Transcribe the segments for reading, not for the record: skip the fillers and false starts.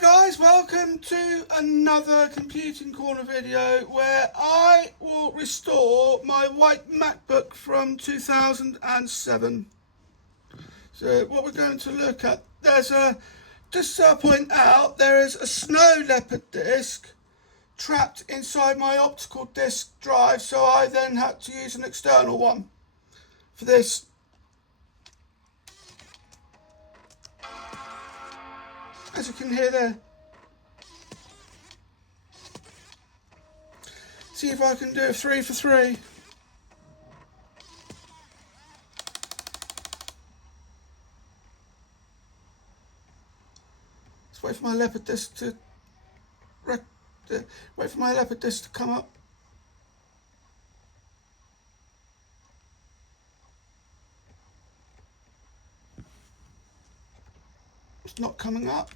Guys, welcome to another Computing Corner video where I will restore my white MacBook from 2007. So what we're going to look at, just to point out, there is a Snow Leopard disk trapped inside my optical disk drive, so I then had to use an external one for this. As you can hear there. See if I can do a 3 for 3. Let's wait for my Leopard disk to come up. It's not coming up.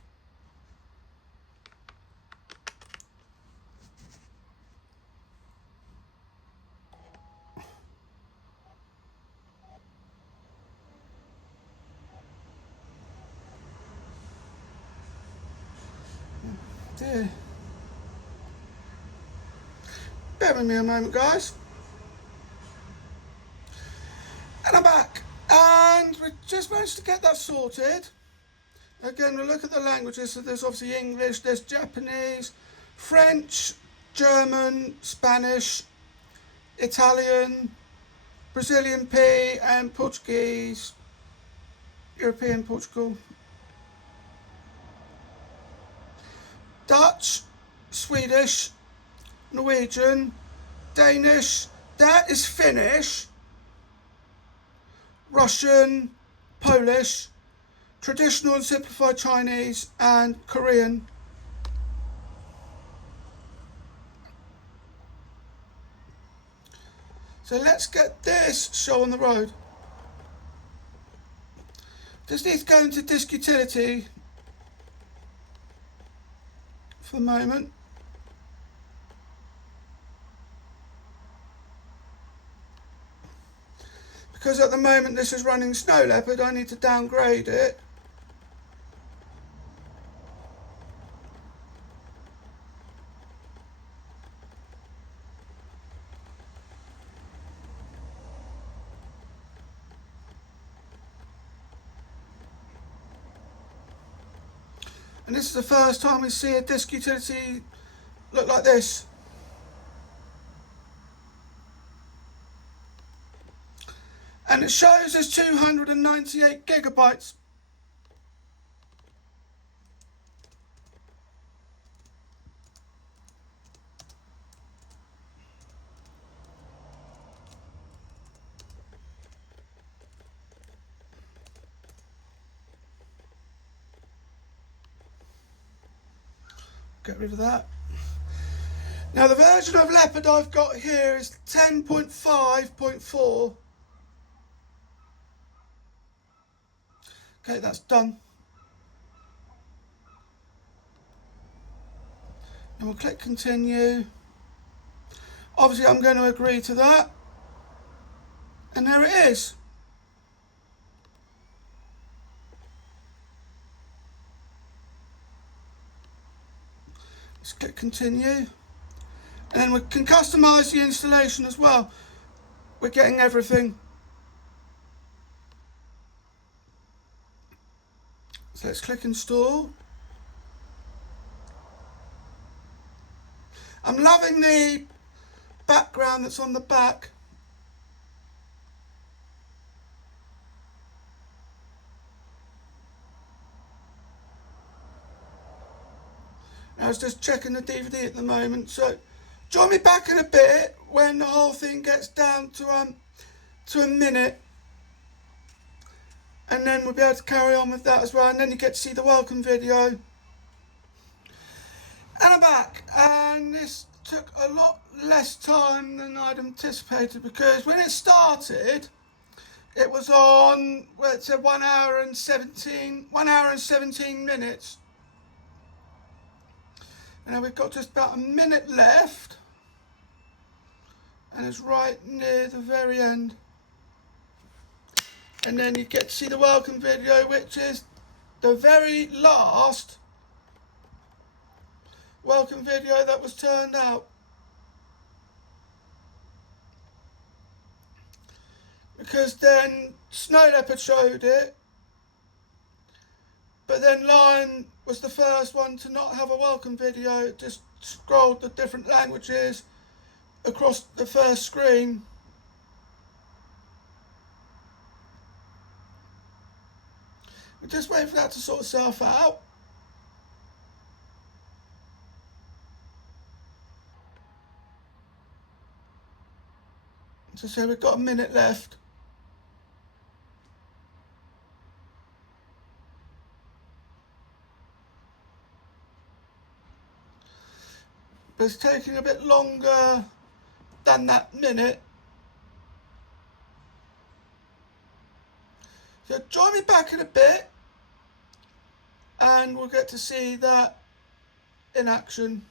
There. Bear with me a moment, guys. And I'm back. And we just managed to get that sorted. Again, we'll look at the languages. So there's obviously English, there's Japanese, French, German, Spanish, Italian, Brazilian P, and Portuguese, European Portugal. Dutch, Swedish, Norwegian, Danish, that is Finnish, Russian, Polish, traditional and simplified Chinese, and Korean. So let's get this show on the road. Just need to go into disk utility for the moment. Because at the moment this is running Snow Leopard, I need to downgrade it. And this is the first time we see a disk utility look like this. And it shows as 298 gigabytes. Get rid of that. Now the version of Leopard I've got here is 10.5.4. Okay, that's done. And we'll click continue. Obviously I'm going to agree to that. And there it is. Let's click continue. And then we can customize the installation as well. We're getting everything. So let's click install. I'm loving the background that's on the back. I was just checking the DVD at the moment, so join me back in a bit when the whole thing gets down to a minute, and then we'll be able to carry on with that as well, and then you get to see the welcome video. And I'm back, and this took a lot less time than I'd anticipated, because when it started it was on, well, it said 1 hour and 17 minutes. And we've got just about a minute left, and it's right near the very end. And then you get to see the welcome video, which is the very last welcome video that was turned out. Because then Snow Leopard showed it, but then Lion was the first one to not have a welcome video. It just scrolled the different languages across the first screen. We're just waiting for that to sort itself out. As I say, we've got a minute left. But it's taking a bit longer than that minute. So join me back in a bit and we'll get to see that in action.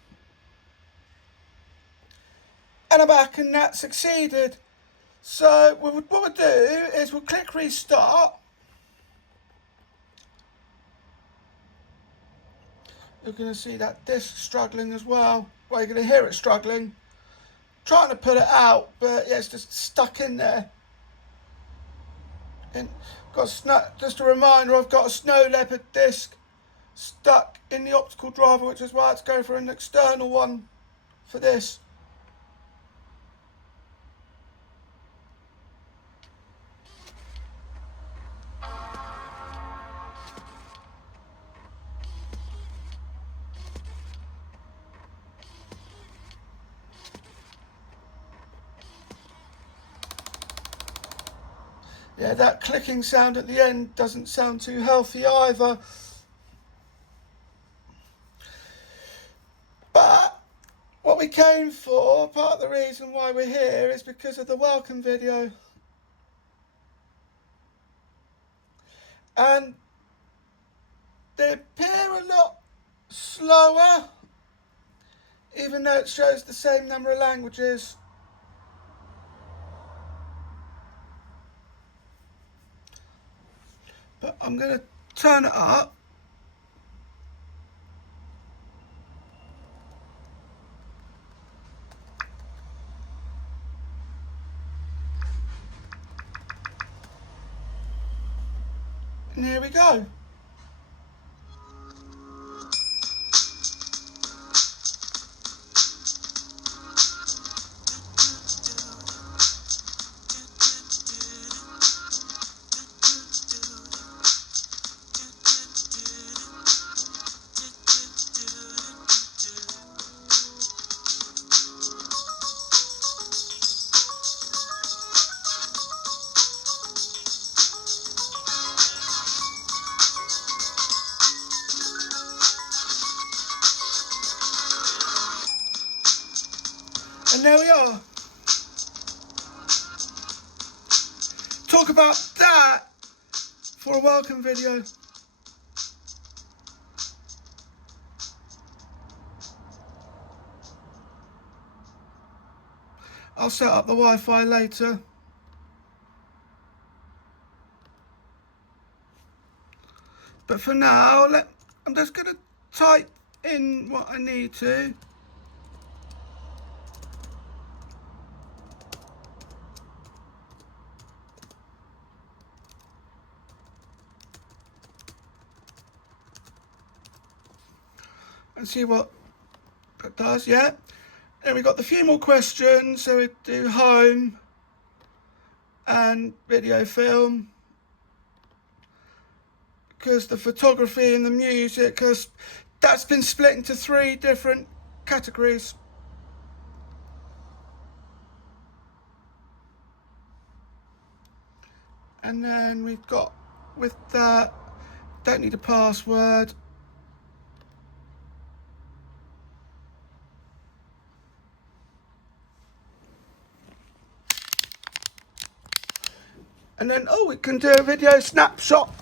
And I'm back and that succeeded. So what we'll do is we'll click restart. You're going to see that disk struggling as well. Well, you're going to hear it struggling. Trying to put it out, but yeah, it's just stuck in there. And just a reminder, I've got a Snow Leopard disc stuck in the optical driver, which is why it's going for an external one for this. Yeah, that clicking sound at the end doesn't sound too healthy either. But what we came for, part of the reason why we're here, is because of the welcome video. And they appear a lot slower, even though it shows the same number of languages. But I'm going to turn it up. And here we go. And there we are. Talk about that for a welcome video. I'll set up the Wi-Fi later. But for now, I'm just going to type in what I need to. And see what that does. Yeah, and we've got the few more questions. So we do home and video film, because the photography and the music, because that's been split into 3 different categories. And then we've got, with that, don't need a password. And then, oh, we can do a video snapshot.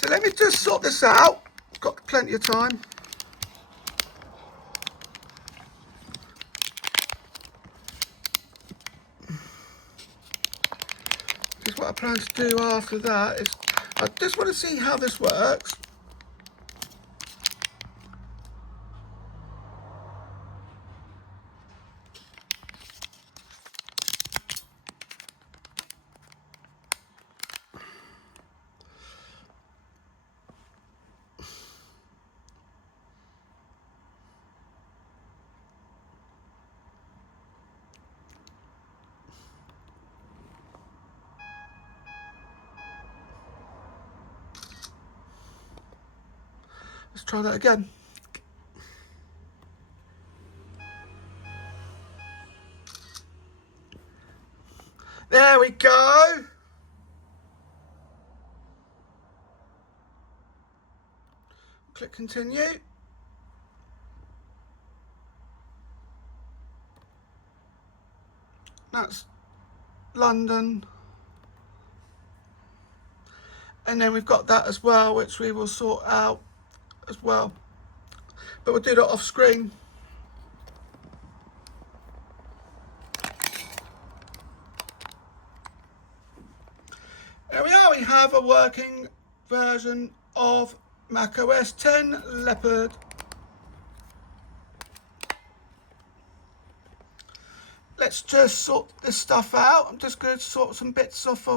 So let me just sort this out. Got plenty of time. Just what I plan to do after that is, I just want to see how this works. Try that again. There we go. Click continue. That's London. And then we've got that as well, which we will sort out as well. But we'll do that off screen. There we are, we have a working version of Mac OS X Leopard. Let's just sort this stuff out. I'm just going to sort some bits out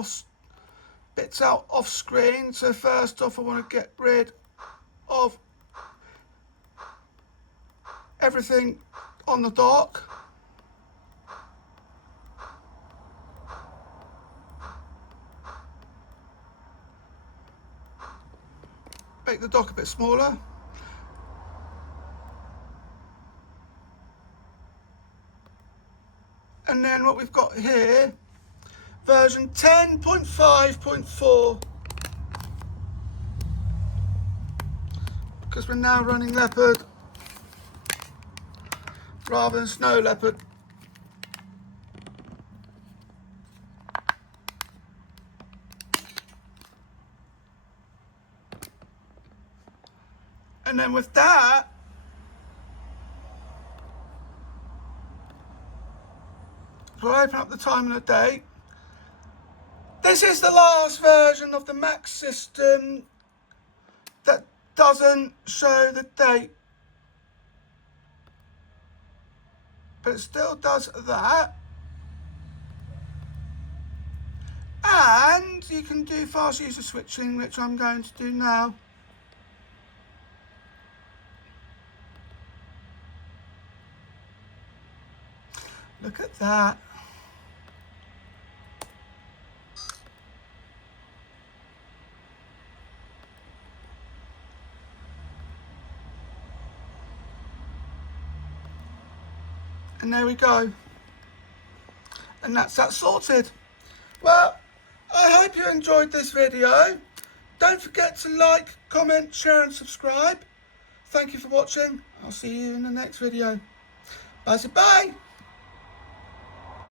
off screen. So first off, I want to get rid of everything on the dock. Make the dock a bit smaller. And then what we've got here, version 10.5.4. Because we're now running Leopard rather than Snow Leopard. And then with that, we'll open up the time and the date. This is the last version of the Mac system that doesn't show the date. But it still does that. And you can do fast user switching, which I'm going to do now. Look at that. And there we go. And that's that sorted. Well, I hope you enjoyed this video. Don't forget to like, comment, share and subscribe. Thank you for watching. I'll see you in the next video. Bye.